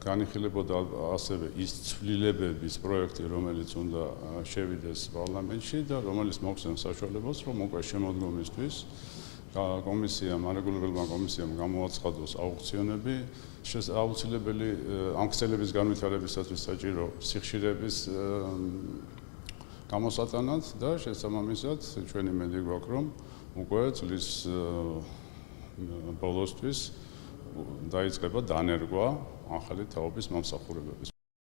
განიხილებოდა ასევე ის ცვლილებების პროექტი, რომელიც უნდა შევიდეს პარლამენტში და რომელიც მოხსენს საშუალებას, რომ უკვე შემოდგომისთვის კომისიამ, არეგულირებელმა კომისიამ გამოაცხადოს აუქციონები, აუცილებელი ამ ქსელების განვითარებისათვის საჭირო სიხშირების გამოსატანად და შესაბამისად ჩვენი იმედი გვაქვს, რომ უკვე წლის ბოლოსთვის დაიწყება დანერგვა ახალი თაობის მომსახურებების.